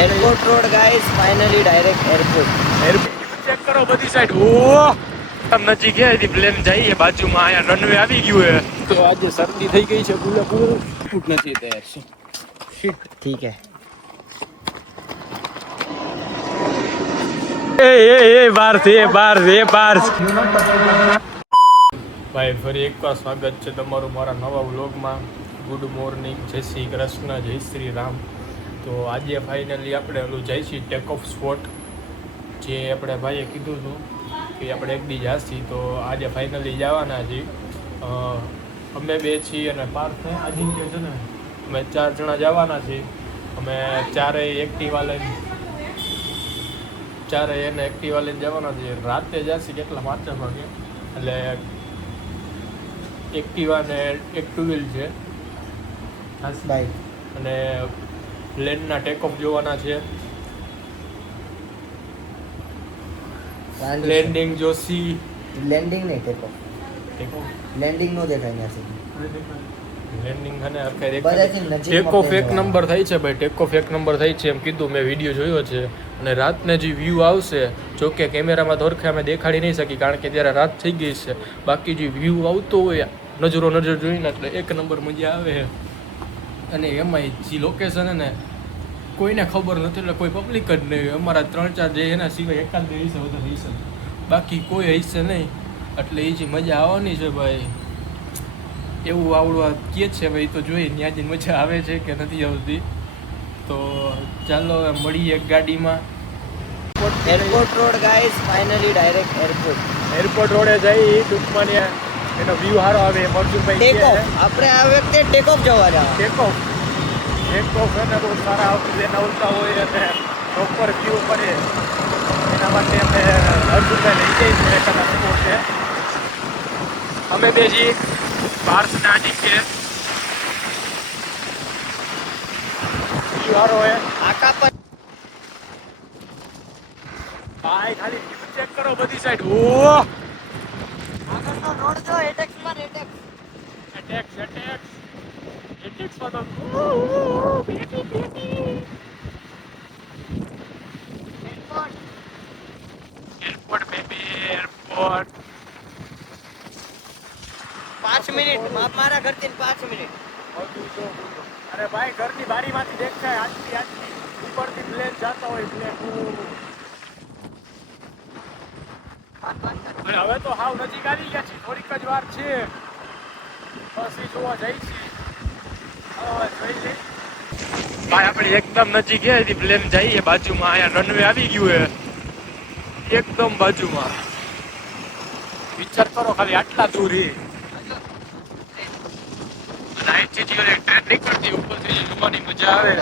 Airport road guys, finally direct airport. Check કરો બધી side. ઓ તમ નજીક છે પ્લેન જઈએ બાજુમાં આયા રનવે આવી ગયું હે. તો આજે શરદી થઈ ગઈ છે પૂરેપૂર. ફૂટ નથી તૈયાર છે. શિટ. ठीक है। એ બાર છે ભાઈ ફરી એકવાર સ્વાગત છે તમારું મારા નવા વ્લોગમાં. ગુડ મોર્નિંગ, જય શ્રી કૃષ્ણ, જય શ્રી રામ. તો આજે ફાઇનલી આપણે ઓલું જઈએ છીએ ટેક ઓફ સ્પોટ, જે આપણે ભાઈએ કીધું હતું કે આપણે એક દી જાસી. તો આજે ફાઇનલી જવાના છીએ. અમે બે છીએ અને પાર્થ આદિત્ય છે ને, અમે 4 જણા જવાના છીએ. અમે ચારેય એક્ટિવા લઈને જવાના છીએ. રાતે જશે કેટલા 5 વાગે. એટલે એક્ટિવા ને એક 2 વ્હીલ છે बाइक અને પ્લેનના ટેક ઓફ જોવાના છે. લેન્ડિંગ જોશી. लैंडिंग नहीं take off, take off landing नो देखा यहाँ से। લેન્ડિંગ અને બધાથી નજીકમાં ટેક ઓફ એક plane નંબર થાય છે ભાઈ. ટેક ઓફ એક નંબર થાય છે એમ કીધું, મેં વિડીયો જોયો છે. અને રાતને જે વ્યૂ આવશે, જો કે કેમેરામાં ધોરખે અમે દેખાડી નહીં શકી કારણ કે ત્યારે રાત થઈ ગઈ છે. બાકી જે વ્યૂ આવતો હોય નજર જોઈને એટલે એક નંબર મજા આવે. અને એમાં જે લોકેશન હે ને કોઈને ખબર નથી, એટલે કોઈ પબ્લિક જ નહીં હોય. અમારા 3-4 જે એના સિવાય એકાદ બે હશે, વધારે હશે, બાકી કોઈ હશે નહીં. એટલે એ જે મજા આવવાની છે ભાઈ, એવું આવડવા કહે છે ભાઈ. તો જોઈએ ત્યાં જઈને મજા આવે છે કે નથી આવતી. તો ચાલો હવે મળીએ એક ગાડીમાં. Airport road guys, finally direct airport. Airport રોડે જઈ ટૂંકમાં એનો વ્યૂ સારો આવે. મરજુભાઈ ટેક ઓફ આપણે આ વખતે ટેક ઓફ જવા રહ્યા। ટેક ઓફ એને બહુ સારા પ્લેન આવતા હોય અને પ્રોપર વ્યૂ પડે, એના માટે અમે અર્જુનભાઈ લઈ જઈએ છીએ. એકાદા સપોર્ટ છે. અમે બે જી પાર્સના જી છે વ્યૂ સારો હોય. આકા પર ભાઈ ખાલી વ્યૂ ચેક કરો બધી સાઈડ. ઓ આગળનો રોડ જો એટેક્સ માં એટેક્સ માં તો એરપોર્ટ બેબી એરપોર્ટ. 5 મિનિટ મારા ઘરથી 5 મિનિટ। અરે ભાઈ ઘરની બારીમાંથી દેખાય આજથી ઉપરથી પ્લેન જતા હોય પ્લેન. અને હવે તો હાવ નજીક આવી ગયા છે, થોડીક જ વાર છે પછી જોવા જાય છે. ભાઈ આપણે એકદમ નજીક છે, પ્લેન જઈએ બાજુમાં અહીંયા રનવે આવી ગયું હે એકદમ બાજુમાં. વિચાર કરો ખાલી આટલા દૂર હે. ટ્રેન નીકળતી ઉપરથી જોવાની મજા આવે.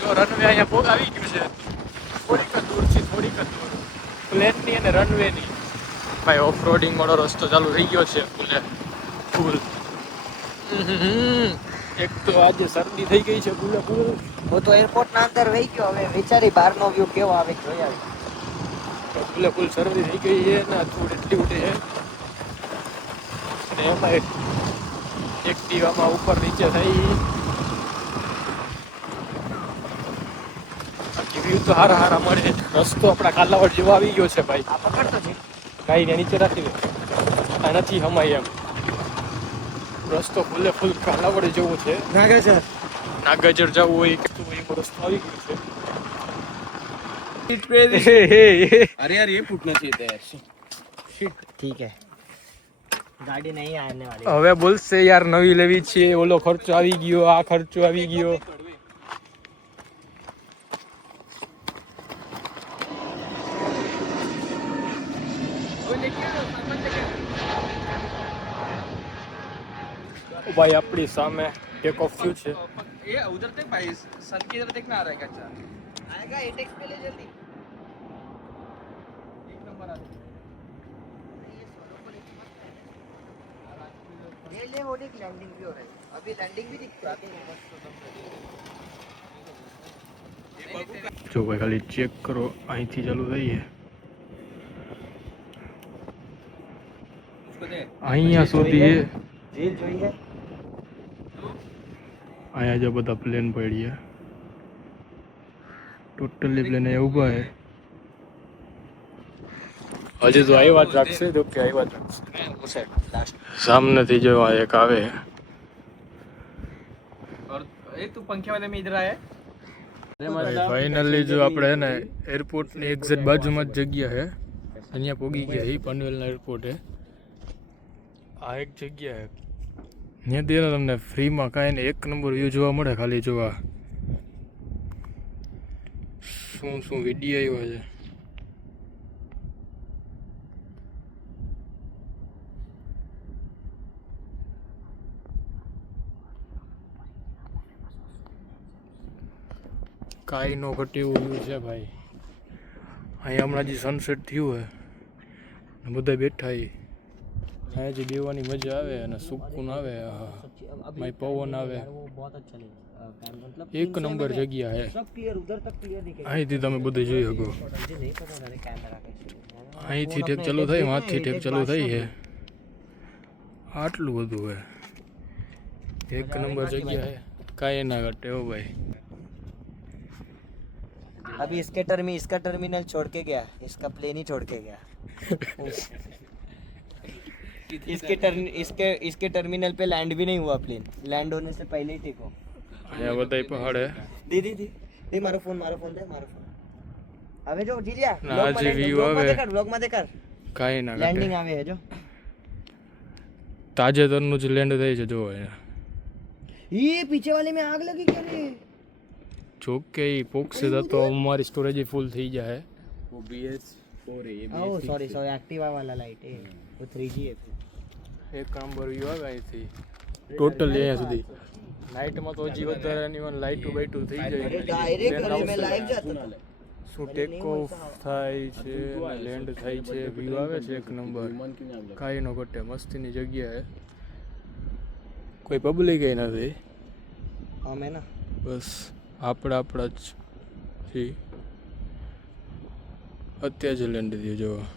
જો રનવે અહીંયા પોગ આવી ગયું છે, થોડીક જ દૂર છે, પ્લેનની અને રનવેની. ભાઈ ઓફ રોડિંગ વાળો રસ્તો ચાલુ થઈ ગયો છે ફૂલ. એક તો આજે શરદી થઈ ગઈ છે પૂરેપૂર. હું તો એરપોર્ટ ના અંદર વહી ગયો, હવે વિચારી બહારનો વ્યૂ કેવો આવે જોઈ આવી। ફૂલ શરદી થઈ ગઈ છે ને થોડી એટલી ઉઠે છે. અને એમાં એક્ટિવામાં ઉપર નીચે થઈ. બાકી વ્યૂ તો હારા મળે. રસ્તો આપણા કાલાવડ જેવો આવી ગયો છે ભાઈ. આ પકડતો છે ગાઈને નીચે રાખી દે, આ નથી હમાય એમ. રસ્તો ફૂલ કાલાવડ જેવો છે. નાગેજર જવું હોય કે એવો રસ્તો આવી ગયો છે. अरे यार ये फूटना चाहिए था यार। शिट ठीक है, गाड़ी नहीं आने वाली। હવે બોલશે યાર નવી લેવી છે, ઓલો ખર્ચો આવી ગયો, આ ખર્ચો આવી ગયો. ભાઈ આપણી સામે ટેક ઓફ થયું છે. ये उधर तक भाई सन की तरफ देखना आ रहा है क्या? अच्छा आएगा एटेक्स पे ले जल्दी। एक नंबर आ रहा ये ले वो देख लैंडिंग भी हो रहा है, अभी लैंडिंग भी दिख रहा है। જો ભાઈ ખાલી ચેક કરો, અહીંથી ચાલુ થઈએ અહીંયા સુધી. झील જોઈએ અહીંયા જો બધા પ્લેન પડ્યા. ટોટલી પ્લેન અહીંયા ઊભા છે. હજી તો આવ્યા જ રાખશે તો કે આવ્યા જ રાખશે. સામનેથી જો આ એક આવે. और ये तू पंखे वाले में इधर आया ફાઇનલી જો આપણે હે ને એરપોર્ટની એક્ઝેક્ટ બાજુમાં જ જગ્યા છે. અહીંયા પોગી ગયા એ પનવેલના એરપોર્ટ છે. આ એક જગ્યા છે ત્યાંથી તમને ફ્રીમાં કાંઈ ને એક નંબર વ્યૂ જોવા મળે. ખાલી જોવા શું શું વિડીયો આવ્યો છે. કાંઈ નો ઘટે એવું વ્યૂ છે ભાઈ. અહીંયા હમણાં જે સનસેટ થયું હોય બધા બેઠા અહીંયા જે બેવાની મજા આવે અને સુકૂન આવે. માય પવન આવે. એક નંબર જગ્યા છે. અહીંથી તમે બધું જોઈ શકો. અહીંથી ઠેક ચાલુ થઈ, હાથથી ઠેક ચાલુ થઈ છે. આટલું બધું હોય. એક નંબર જગ્યા છે. કાંઈ ના ઘટે હો ભાઈ. अभी इसका टर्मिनल छोड़ के गया, इसका प्लेन ही छोड़ के गया. इसके टर्मिनल पे लैंड भी नहीं हुआ प्लेन. लैंड होने से पहले ही टेको. અહીંયા બધા પહાડ હે. दी दे मारो फोन दे मारो फोन. હવે જો જીલિયા ના જે વ્યૂ આવે વ્લોગ માં દેખાડ કાંઈ ના ઘટે. લેન્ડિંગ આવે હે જો તાજેતરનું જ લેન્ડ થઈ છે જો અહીંયા. ये पीछे वाले में आग लगी क्या रे? જો કે એ પોક્સે તો અમારી સ્ટોરેજ ફૂલ થઈ જાય. वो BS4 है ये ओह सॉरी एक्टिवा वाला लाइट है वो 3G है. એક નંબર વ્યૂ આવે અહીંથી ટોટલી અહીંયા સુધી. નાઇટમાં તો હજી વધારાની લાઇટો બાઇટો થઈ જાય. डायरेक्ट घरे में लाइव जाता था. શું ટેક ઓફ થાય છે લેન્ડ થાય છે. વ્યૂ આવે છે એક નંબર. કાંઈ નો ઘટે. મસ્તીની જગ્યા છે. કોઈ પબ્લિક નથી. અમે ના બસ આપણા જ છીએ. અત્યારે જ લેન્ડ થયો જોવા.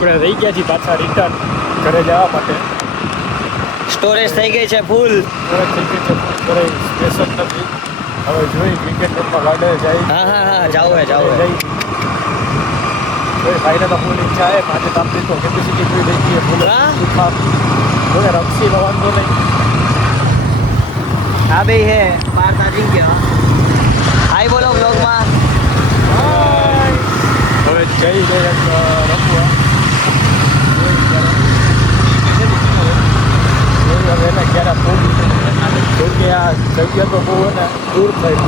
આપણે રહી ગયા છીએ પાછા રિટર્ન ઘરે જવા માટે. સ્ટોરેજ થઈ ગઈ છે ફૂલ. ઘરે સ્પેશલ નથી. હવે જોઈ ક્રિકેટ રમવા ગાર્ડન જાય. હા જાવ હે ભાઈને તો ફૂલ ઈચ્છા છે. પાંચે તાપથી તો કેપેસિટી પૂરી થઈ ગઈ ફૂલ. હવે રમશી વાંધો નહીં. હા ભાઈ હે બાર ચાર્જિંગ ગયા. હાય બોલો વ્લોગમાં. હવે જઈ ગયા રમવા. એના ક્યારે પહોંચી જોકે આ જગ્યા તો બહુ ને દૂર થાય.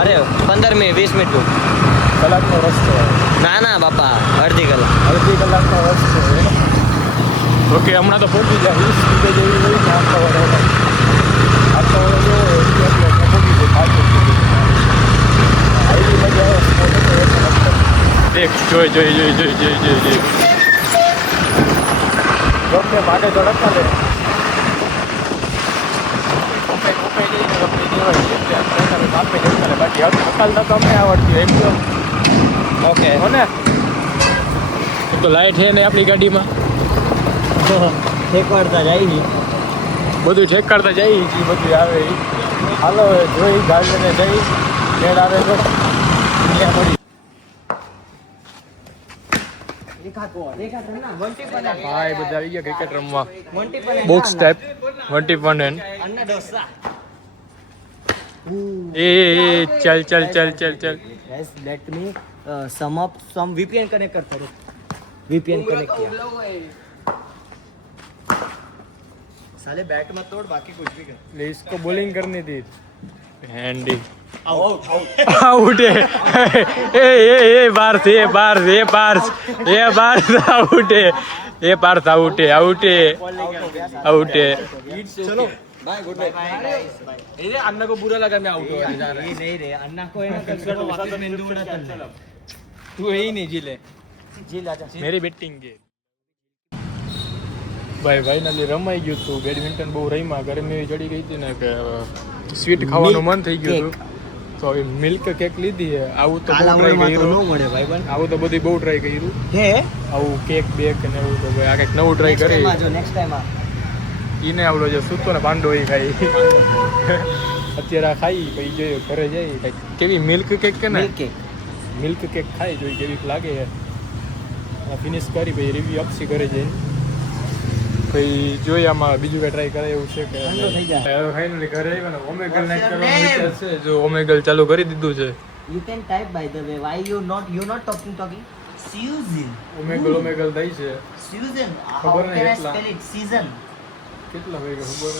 અરે 15-20 મિનિટ કલાકનો રસ્તો. ના બાપા અડધી કલાક કલાકનો રસ્તો. ઓકે હમણાં તો પહોંચી જાય 20 મિનિટ જેવી હોય ને. આપતા વડે પહોંચી જાય. આવી મજા આવે. દેખ જોઈ ઓકે માટે તો રખા લે. બાકી અકાલતા તો અમને આવડતી એકદમ. ઓકે હો ને તો લાઈટ છે ને આપણી ગાડીમાં. ઠેકવાડતા જાય બધું ઠેક કરતા જાય છે. બધું આવે હાલો જોઈ ગાડીને જઈ લેડ આવે તો ત્યાં મળી. ભાઈ બધા આવી ગયા ક્રિકેટ રમવા. બોક્સ ટાઈપ વંટીપન અન્ના ડોસા. એ चल Guys, let me sum up some VPN connect करता हूँ. VPN connect किया. साले बैट मत तोड़ बाकी कुछ भी कर. इसको बॉलिंग करनी थी. હેન્ડી આઉટ એ પાર્થ આઉટ એ પાર્થ આઉટ આઉટ चलो बाय गुड नाइट ये अन्ना को बुरा लगा मैं आउट हो जा रहा ये नहीं रे अन्ना को है ना कल से वापस मेंदू उड़ा चल तू है ही नहीं जिले जी लाजा મેરી બેટિંગ છે ભાઈ ફાઇનલી રમાઈ ગયું હતું બેડમિન્ટન બહુ રમ્યા ગરમી ચડી ગઈ હતી ને કે સ્વીટ ખાવાનું મન થઈ ગયું હતું તો હવે મિલ્ક કેક લીધી છે આવું તો બહુ ટ્રાય કર્યું મળે ભાઈ આવું તો બધી બહુ ટ્રાય કર્યું હે આવું કેક બેક ને એવું તો ભાઈ આ કંઈક નવું ટ્રાય કરી નેક્સ્ટ ટાઈમ આ ઈને આવડો જે સૂતો ને પાંડો એ ખાઈ અત્યારે આ ખાઈ પછી જોઈએ ઘરે જાય કંઈક કેવી મિલ્ક કેક કે ને મિલ્ક કેક ખાઈ જોઈ કેવી લાગે છે ફિનિશ કરી પછી રિવ્યુ આપશી ઘરે જઈને પછી જોઈએ આમાં બીજું કંઈ ટ્રાય કરે એવું છે કે ફાઇનલી ઘરે આવ્યા ને ઓમેગલ નાઇટ કરવાનું વિચાર છે જો ઓમેગલ ચાલુ કરી દીધું છે you can type by the way why you're not talking Susan ઓમેગલ થઈ છે Susan how ખબર નહીં can I એટલા. spell it season કેટલા વાગે ખબર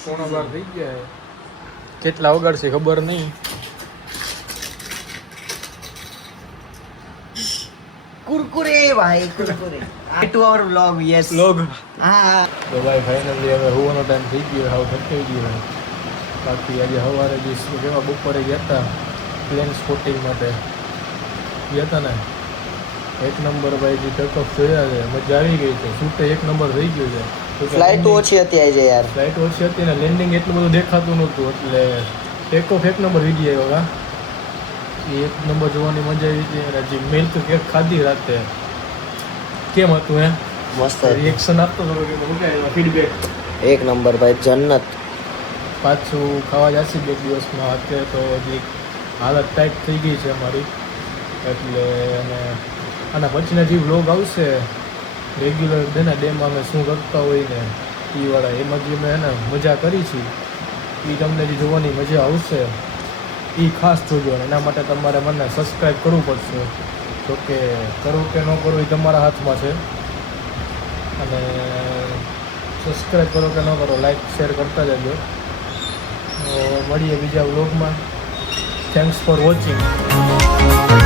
પોણા 12 થઈ ગયા છે કેટલા વગાડશે ખબર નહીં कुरकुरे भाई Kurkure to our vlog yes log हाँ તો ભાઈ ફાઇનલી હવે હોવાનો ટાઈમ થઈ ગયો હવે થકી ગયો બાકી આજે સવારે જે કેવા બપોરે ગયા હતા પ્લેન સ્પોટિંગ માટે ગયા હતા ને એક નંબર ભાઈ જે ટેકઓફ જોયા છે મજા આવી ગઈ છે શૂટ એક નંબર થઈ ગયો છે ફ્લાઇટ ઓછી હતી આજે યાર ફ્લાઇટ ઓછી હતી ને લેન્ડિંગ એટલું બધું દેખાતું નહોતું એટલે ટેકઓફ એક નંબર વીડી આવ્યો એ એક નંબર જોવાની મજા આવી હતી અને જે મિલ્ક કેક ખાધી રાતે કેમ હતું હે મસ્ત રિએક્શન આપતો હતો કે ફીડબેક એક નંબર ભાઈ જન્નત પાછું ખાવા જશે બે દિવસમાં અત્યારે તો હજી હાલત ટાઈટ થઈ ગઈ છે અમારી એટલે અને આના પછીના જે વ્લોગ આવશે રેગ્યુલર ડેના ડેમાં અમે શું કરતા હોય ને એ વાળા એમાં જે અમે એને મજા કરી છે એ તમને જે જોવાની મજા આવશે એ ખાસ જોજો અને એના માટે તમારે મને સબસ્ક્રાઈબ કરવું પડશે તો કે કરવું કે ન કરવું એ તમારા હાથમાં છે અને સબસ્ક્રાઈબ કરો કે ન કરો લાઈક શેર કરતા જજો મળીએ બીજા વ્લોગમાં થેન્ક્સ ફોર વોચિંગ